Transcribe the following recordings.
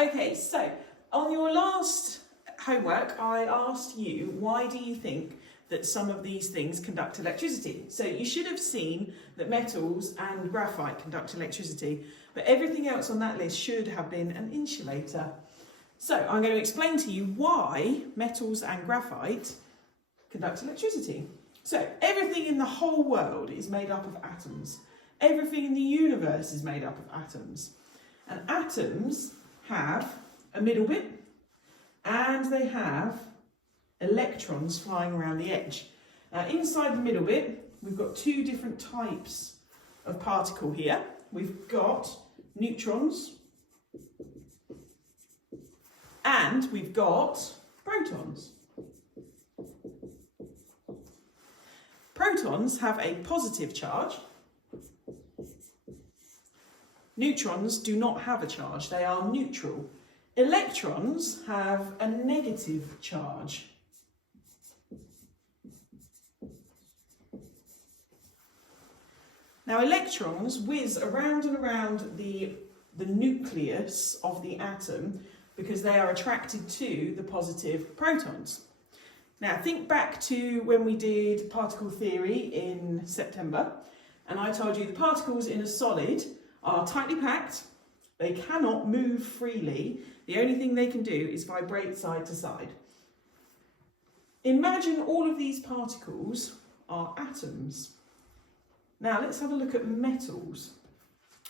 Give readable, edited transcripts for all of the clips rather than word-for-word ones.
Okay, so on your last homework, I asked you, why do you think that some of these things conduct electricity? So you should have seen that metals and graphite conduct electricity, but everything else on that list should have been an insulator. So I'm going to explain to you why metals and graphite conduct electricity. So everything in the whole world is made up of atoms. Everything in the universe is made up of atoms. And atoms have a middle bit, and they have electrons flying around the edge. Now inside the middle bit, we've got two different types of particle here. We've got neutrons, and we've got protons. Protons have a positive charge. Neutrons do not have a charge, they are neutral. Electrons have a negative charge. Now electrons whiz around and around the nucleus of the atom because they are attracted to the positive protons. Now think back to when we did particle theory in September, and I told you the particles in a solid are tightly packed, they cannot move freely, the only thing they can do is vibrate side to side. Imagine all of these particles are atoms. Now let's have a look at metals.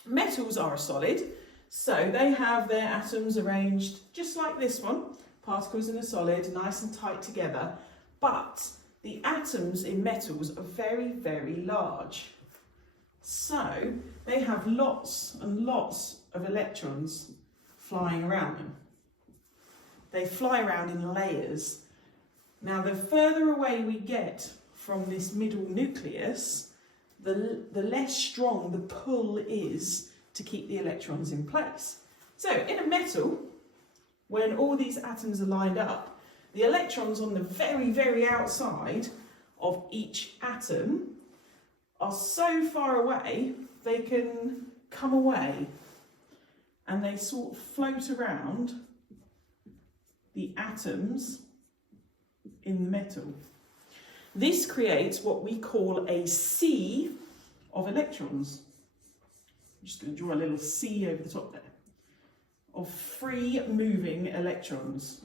Metals are a solid, so they have their atoms arranged just like this one, particles in a solid, nice and tight together, but the atoms in metals are very, very large. So they have lots and lots of electrons flying around them. They fly around in layers. Now the further away we get from this middle nucleus, the less strong the pull is to keep the electrons in place. So in a metal, when all these atoms are lined up, the electrons on the very, very outside of each atom are so far away they can come away, and they sort of float around the atoms in the metal. This creates what we call a sea of electrons. I'm just going to draw a little C over the top there, of free moving electrons.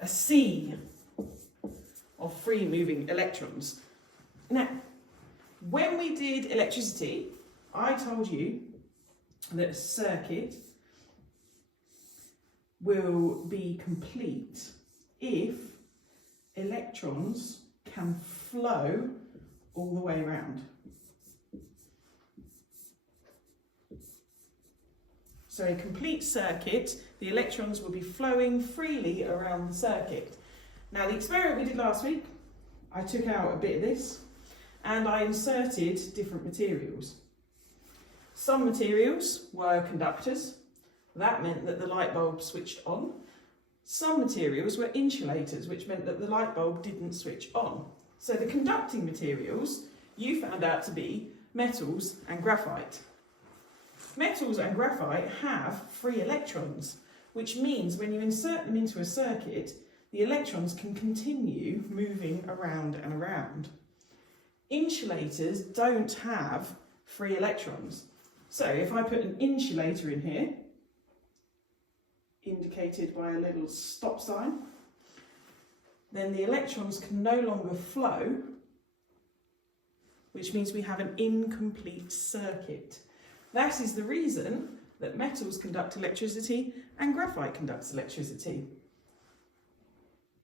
A sea of free moving electrons. Now, when we did electricity, I told you that a circuit will be complete if electrons can flow all the way around. So a complete circuit, the electrons will be flowing freely around the circuit. Now the experiment we did last week, I took out a bit of this and I inserted different materials. Some materials were conductors. That meant that the light bulb switched on. Some materials were insulators, which meant that the light bulb didn't switch on. So the conducting materials you found out to be metals and graphite. Metals and graphite have free electrons, which means when you insert them into a circuit, the electrons can continue moving around and around. Insulators don't have free electrons. So if I put an insulator in here, indicated by a little stop sign, then the electrons can no longer flow, which means we have an incomplete circuit. That is the reason that metals conduct electricity and graphite conducts electricity.